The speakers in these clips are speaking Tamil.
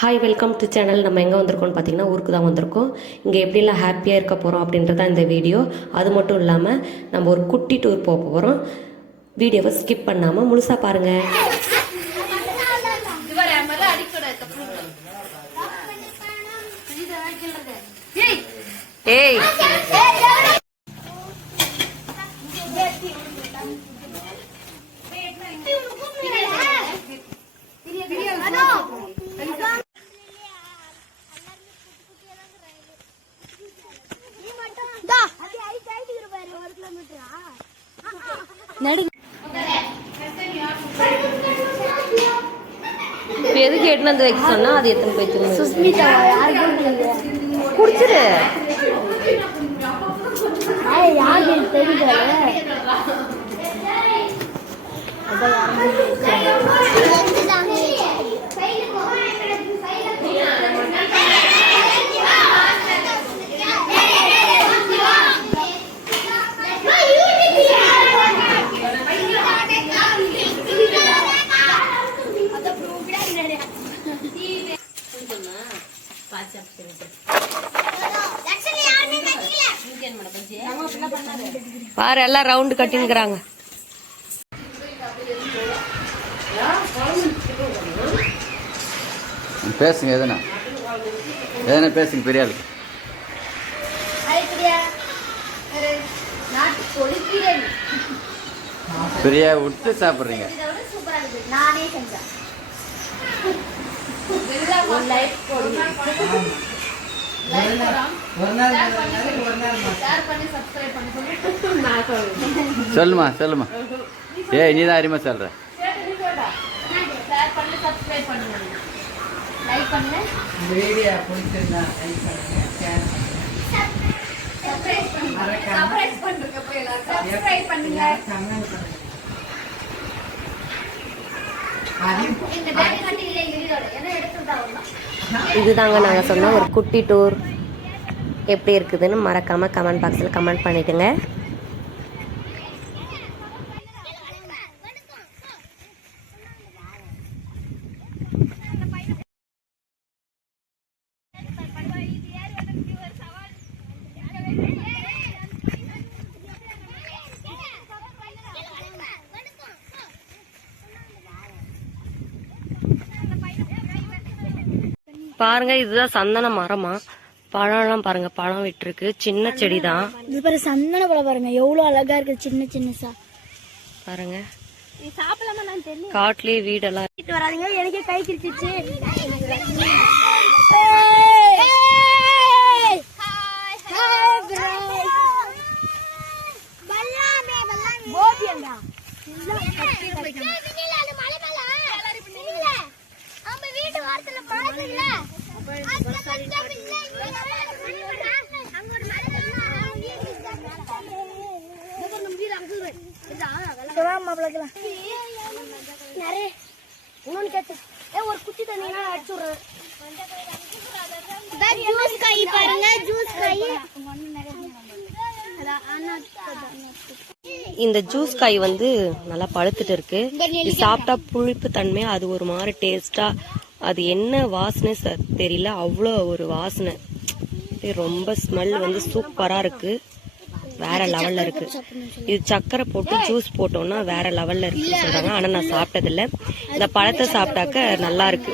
Hi welcome to channel. நம்ம எங்கே வந்திருக்கோம்னு பார்த்தீங்கன்னா ஊருக்கு தான் வந்திருக்கோம். இங்கே எப்படிலாம் ஹாப்பியாக இருக்க போகிறோம் அப்படின்றது தான் இந்த வீடியோ. அது மட்டும் இல்லாமல் நம்ம ஒரு குட்டி டூர் போக போகிறோம். வீடியோவை ஸ்கிப் பண்ணாமல் முழுசாக பாருங்கள். ஏய் எதுக்கு எட்டுன்னு வந்து வைக்க சொன்னா அது எத்தனை போய் சுஸ்மிதா குடிச்சிரு. பாரு எல்லாம் ரவுண்டு கட்டின்னுக்குறாங்க. பேசுங்க, எதனா பேசுங்க. பெரிய ஆளு பிரியா விட்டு சாப்பிட்றீங்க. சொல்லுமா சொல்லுமா. ஏய் நீ தான் அறிமா சொல்ற. இதுதாங்க நாங்கள் சொன்ன ஒரு குட்டி டூர். எப்படி இருக்குதுன்னு மறக்காமல் கமெண்ட் பாக்ஸில் கமெண்ட் பண்ணிவிடுங்க. பாருங்க, இதுதான் சந்தன மரமா. பழம்லாம் பாருங்க, பழம் விட்டுருக்கு. சின்ன செடி தான். இது பாரு சந்தன பழம் பாருங்க, எவ்வளவு அழகா இருக்கு. சின்ன சின்னசா பாருங்க. காட்டுலயே வீடெல்லாம் வராதுங்க. எனக்கே கை கிழிச்சிச்சு. ஒரு குச்சி தண்ணி அடிச்சு விடுறேன். இந்த ஜூஸ் காய் வந்து நல்லா பழுத்துட்டு இருக்கு. இது சாப்பிட்டா புளிப்பு தன்மை, அது ஒரு மாதிரி டேஸ்டா. அது என்ன வாசனை தெரியல, அவ்வளோ ஒரு வாசனை. ரொம்ப ஸ்மெல் வந்து சூப்பரா இருக்கு, வேற லெவல்ல இருக்கு. இது சக்கரை போட்டு ஜூஸ் போட்டோம்னா வேற லெவல்ல இருக்கு சொல்றாங்க. ஆனா நான் சாப்பிட்டதில்ல. இந்த பழத்தை சாப்பிட்டாக்க நல்லா இருக்கு,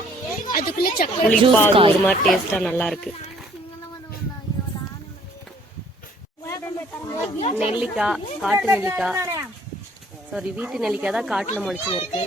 புளிப்பா ஒரு மாதிரி டேஸ்டா நல்லா இருக்கு. நெல்லிக்காய், காட்டு நெல்லிக்காய், சாரி வீட்டு நெல்லிக்காய் தான் காட்டுல முளைச்சுன்னு இருக்கு.